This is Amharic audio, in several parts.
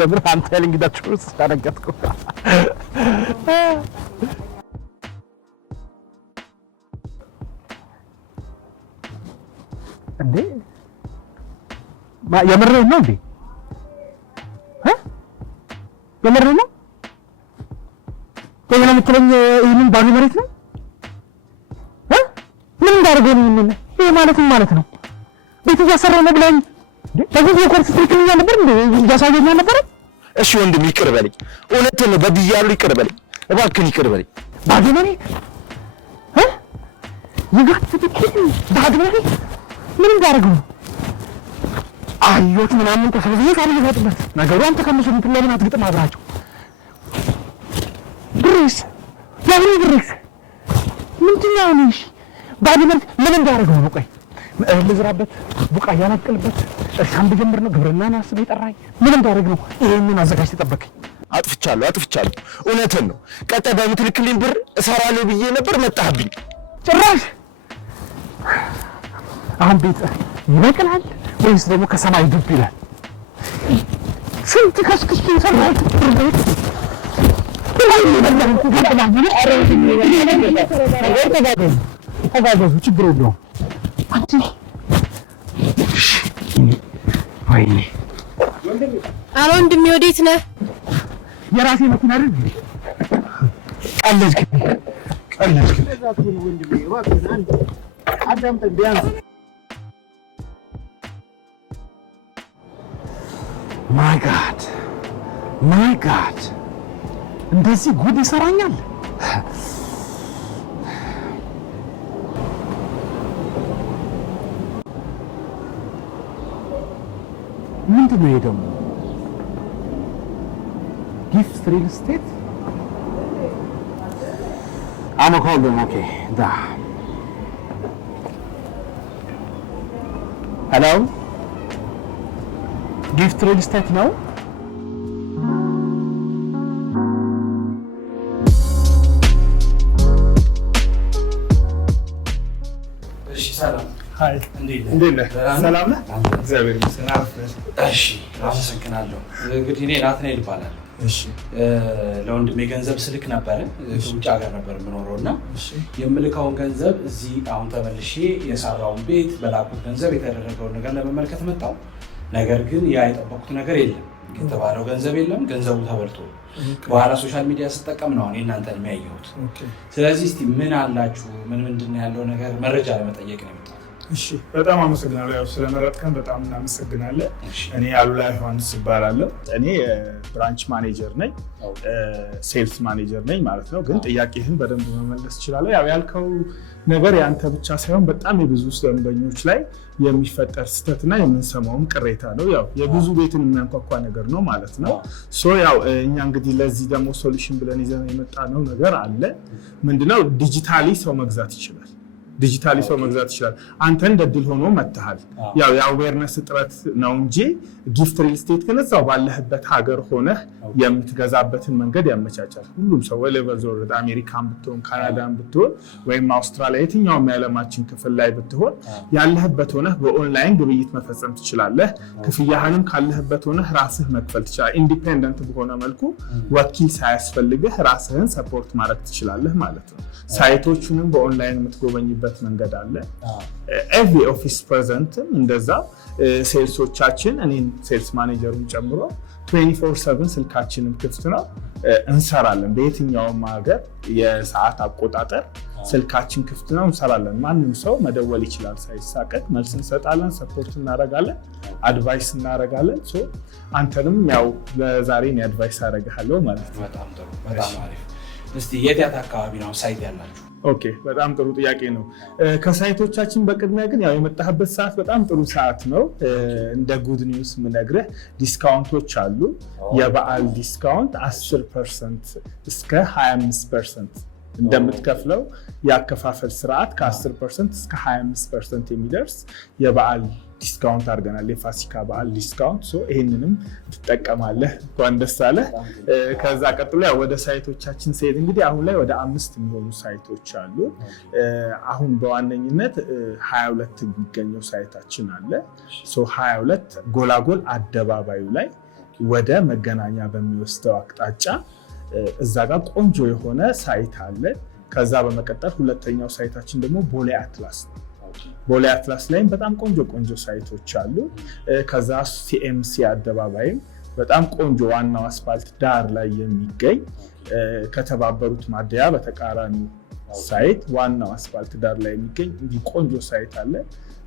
የምር አንተ እንግዳችሁ ስታረጋጥኩ እንዴ የምር ነው እንዴ የምር ነው የሆነ ምትለኝ ይሄንን ባሉ መሬት ነው ምን እንዳደረገው ነው ይሄ ማለት ነው ቤት እያሰራው ነው ብለኝ በዚህ ኮርስ ትክክለኛ ነበር እንዴ እያሳየኛ ነበር እሺ ወንድም ይቅር በለኝ እውነትን ነው በድያለሁ ይቅር በለኝ እባክህን ይቅር በለኝ ባዶ መሬት ይጋት ትክክል ባዶ መሬት ምን እንዳደረገው አዮት ምናምን ተሰብስበው ካልይወጥበት ነገሩ አንተ ከነሱ ምትለምን አትግጥም አብራቸው ብሬስ ብሬስ ምንድነው ነሽ ባዶ መሬት ምን እንዳደረገው ነው ቆይ ልዝራበት ቡቃያ ያናቅልበት እርሻም ጀምር ነው ግብርናን አስበ ይጠራኝ ምን እንዳደረግ ነው ይሄንን አዘጋጅ ተጠበቀኝ አጥፍቻለሁ እውነትን ነው ቀጣይ በምትልክልኝ ብር እሰራለሁ ብዬ ነበር መጣህብኝ ጭራሽ አሁን ቤት ይበቅላል ወይስ ደግሞ ከሰማይ ዱብ ይላል ስንት ከስክስ ይሰራል ቤት ተጋገዙ ችግር የለውም አንቺ ወይኔ ወንድሜ ወዴት ነህ የራሴ መኪና አይደል ቀለድክ ወንድሜ እባክህ አንድ አዳምጠኝ ቢያንስ ማይ ጋድ እንደዚህ ጉድ ይሰራኛል ምንድነው ይሄ ደግሞ ጊፍት ሪል ስቴት I'm call them okay da hello ጊፍት ሪል ስቴት ነው እሺ ሰላም ሃይ እንዴት ነህ ሰላም ነህ እግዚአብሔር ይመስገን እሺ አመሰግናለሁ እንግዲህ እኔ ናትናኤል እባላለሁ እሺ ለወንድሜ ገንዘብ ስልክ ነበር ውጭ ሀገር ነበር የምኖረውና የምልካውን ገንዘብ እዚህ አሁን ተመልሼ የሰራውን ቤት በላኩት ገንዘብ የተደረገውን ነገር ለመመልከት መጣሁ ነገር ግን ያ የጠበቁት ነገር የለም የተባለው ገንዘብ የለም ገንዘቡ ተበልቶ በኋላ ሶሻል ሚዲያ ስጠቀም ነው እኔ እናንተን የሚያየሁት ስለዚህ እስቲ ምን አላችሁ ምንድነው ያለው ነገር መረጃ ለመጠየቅ ነው የመጣሁት እሺ በጣም አመሰግናለሁ ያው ስለመረጥከን በጣም እናመሰግናለን እኔ አሉላ ዮሐንስ እባላለሁ እኔ ብራንች ማኔጀር ነኝ ሴልስ ማኔጀር ነኝ ማለት ነው ግን ጥያቄህን በደንብ መመለስ ይችላል ያው ያልከው ነገር ያንተ ብቻ ሳይሆን በጣም የብዙ ደንበኞች ላይ የሚፈጠር ስተትና የምንሰማውም ቅሬታ ነው ያው የብዙ ቤትን የሚያንኳኳ ነገር ነው ማለት ነው ሶ ያው እኛ እንግዲህ ለዚህ ደግሞ ሶሉሽን ብለን ይዘን የመጣነው ነገር አለ ምንድነው ዲጂታሊ ሰው መግዛት ይችላል ዲጂታሊ ሰው መግዛት ይችላል አንተ እንደድል ሆኖ መተሃል ያው የአዌርነስ ጥረት ነው እንጂ ጊፍት ሪል ስቴት ከነዛው ባለህበት ሀገር ሆነ የምትገዛበትን መንገድ ያመቻቻል ሁሉም ሰው ወለቨር ዞር አሜሪካን ብትሆን ካናዳን ብትሆን ወይም አውስትራሊያ የትኛውም የዓለማችን ክፍል ላይ ብትሆን ያለህበት ሆነ በኦንላይን ግብይት መፈጸም ትችላለህ ክፍያህንም ካለህበት ሆነ ራስህ መክፈል ትችላለህ ኢንዲፔንደንት በሆነ መልኩ ወኪል ሳያስፈልግህ ራስህን ሰፖርት ማድረግ ትችላለህ ማለት ነው ሳይቶቹንም በኦንላይን የምትጎበኝበት መንገድ አለ ኤቭሪ ኦፊስ ፕሬዘንት እንደዛ ሴልሶቻችን እኔን ሴልስ ማኔጀሩን ጨምሮ 24/7 ስልካችንም ክፍት ነው እንሰራለን በየትኛውም ሀገር የሰዓት አቆጣጠር ስልካችን ክፍት ነው እንሰራለን ማንንም ሰው መደወል ይችላል ሳይሳቀቅ መልስ እንሰጣለን ሰፖርት እናደርጋለን አድቫይስ እናደርጋለን ሶ አንተንም ያው ለዛሬ ነው አድቫይስ አደርጋለሁ ማለት ነው በጣም ጥሩ በጣም አሪፍ እስቲ የት አካባቢ ነው ሳይት ያላችሁ ኦኬ በጣም ጥሩ ጥያቄ ነው ከሳይቶቻችን በቅድሚያ ግን ያው የመጣህበት ሰዓት በጣም ጥሩ ሰዓት ነው እንደ ጉድ ኒውስ ምነግርህ ዲስካውንቶች አሉ የበዓል ዲስካውንት 10% እስከ 25% እንደምትከፍለው ያከፋፈል ስርዓት ከ10% እስከ 25% የሚደርስ የበዓል ዲስካውንት አድርገናል የፋሲካ በዓል ዲስካውንት ሶ ይሄንንም ትጠቀማለህ እንኳን ደስ አለህ ከዛ ቀጥሎ ያው ወደ ሳይቶቻችን ሲሄድ እንግዲህ አሁን ላይ ወደ 5 የሚሆኑ ሳይቶች አሉ አሁን በዋነኝነት 22 የሚገኘው ሳይታችን አለ ሶ 22 ጎላጎል አደባባዩ ላይ ወደ መገናኛ በሚወስደው አቅጣጫ እዛ ጋር ቆንጆ የሆነ ሳይት አለ። ከዛ በመቀጠል ሁለተኛው ሳይታችን ደግሞ ቦሌ አትላስ ነው። ቦሌ አትላስ ላይም በጣም ቆንጆ ሳይቶች አሉ። ከዛ ሲኤምሲ አደባባይም በጣም ቆንጆ ዋናው አስፋልት ዳር ላይ የሚገኝ ከተባበሩት ማደያ በተቃራኒ ሳይት ዋናው አስፋልት ዳር ላይ የሚገኝ እንዲህ ቆንጆ ሳይት አለ።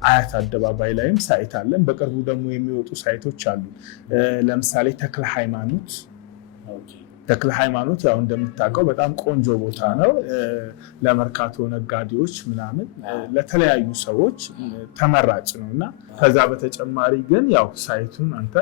አያት አደባባይ ላይም ሳይት አለን። በቅርቡ ደግሞ የሚወጡ ሳይቶች አሉ። ለምሳሌ ተክለ ሃይማኖት ያው እንደምታውቀው በጣም ቆንጆ ቦታ ነው። ለመርካቶ ነጋዴዎች ምናምን ለተለያዩ ሰዎች ተመራጭ ነው እና ከዛ በተጨማሪ ግን ያው ሳይቱን አንተ